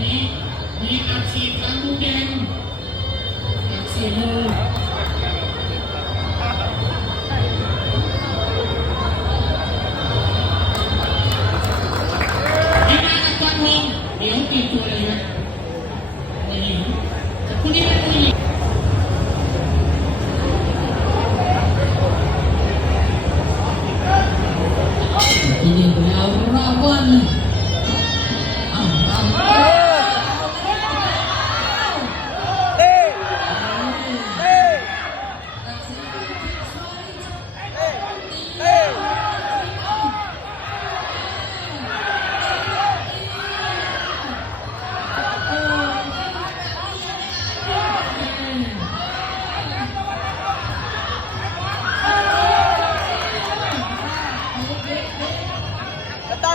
มีมีอัดฉีดทางมุมแดงอัดฉีดมือไม่มากับฟันธงเดี๋ยวเปลี่ยนตัวเลยนะผู้หญิงคนนี้เป็นผู้หญิงทีนี้เราราวัน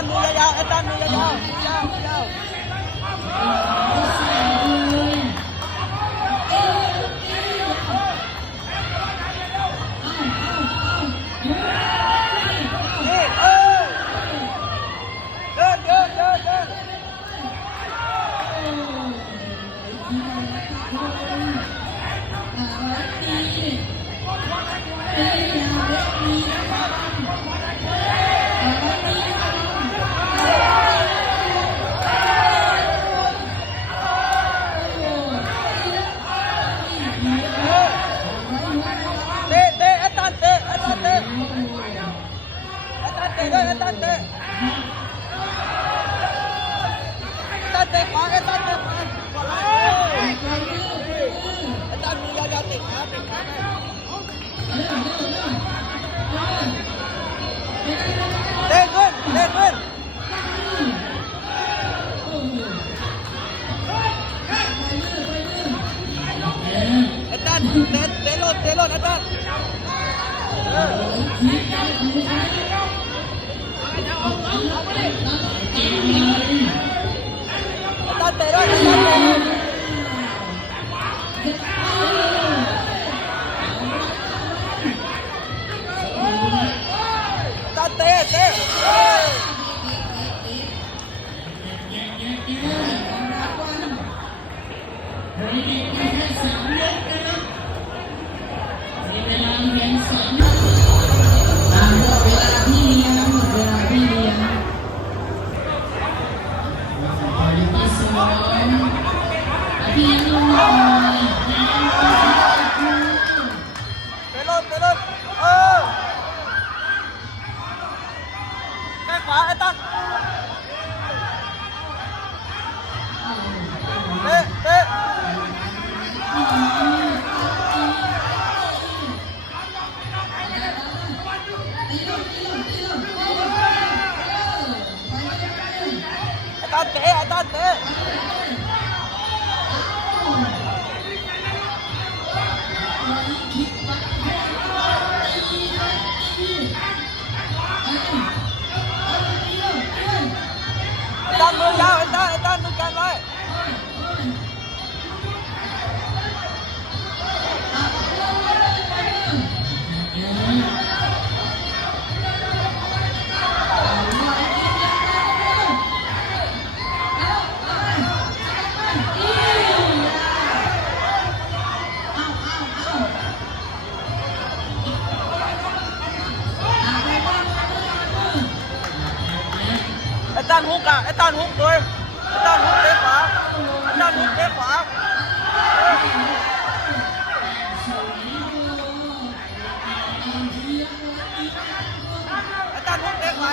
มือยาวๆไอ้ตันมือยาวๆยาวเดินขึ้นไอ้ตันเตะรถไอ้ตันเตะด้วยเตะขวาไอ้ตันเตะไอ้ตันเตะตันมือยาวไอ้ตันมือกันไว้ไอ้ตันฮุกอ่ะไอ้ตันฮุกเลยไอ้ตันฮุกเตะขวาไอ้ตันฮุกเตะขวาไอ้ตันฮุกเตะขวา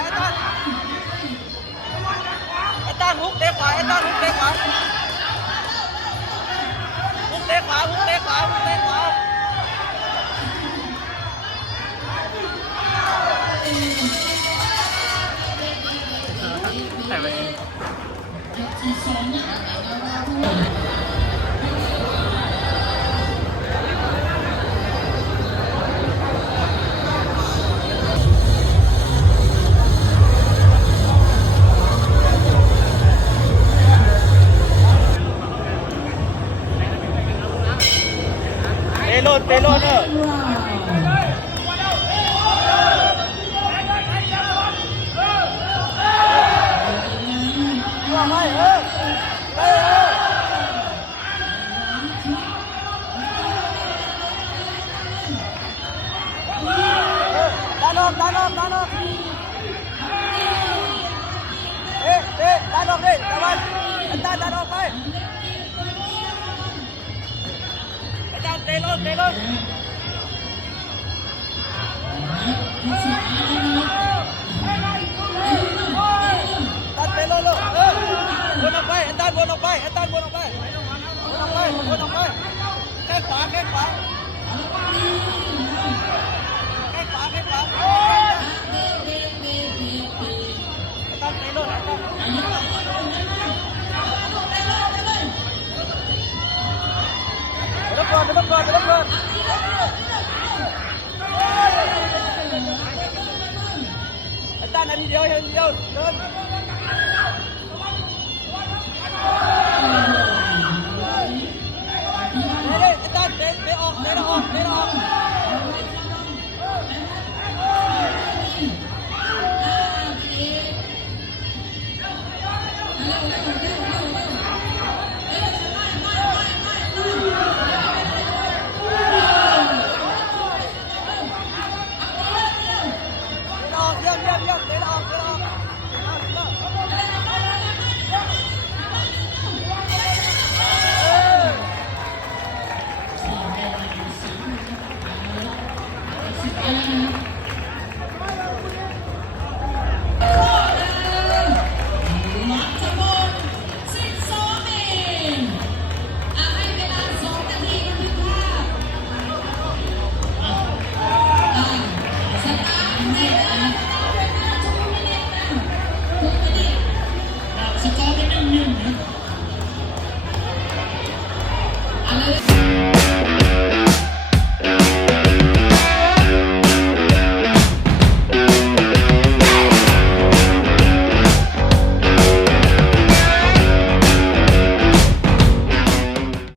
ไอ้ตันฮุกเตะขวาไอ้ตันฮุกเตะขวาฮุกเตะขวาฮุกเตะขวาฮุกเตะขวาแต่ไปเตะโลดเนอะว่าไง เลยเตะเลย ตัดไปเลยเลยวนออกไปไอ้ตันวนออกไปไอ้ตันวนออกไปวนออกไปวนออกไปแข้งขวาแข้งขวาแข้งขวาแข้งขวาไอ้ตันไปเลยไอ้ตันไปรับก่อนไปรับก่อนไปรับก่อนไอ้ตันนาทีเดียวนาทีเดียวเดินเตะตันเตะออกเตะออกเตะออก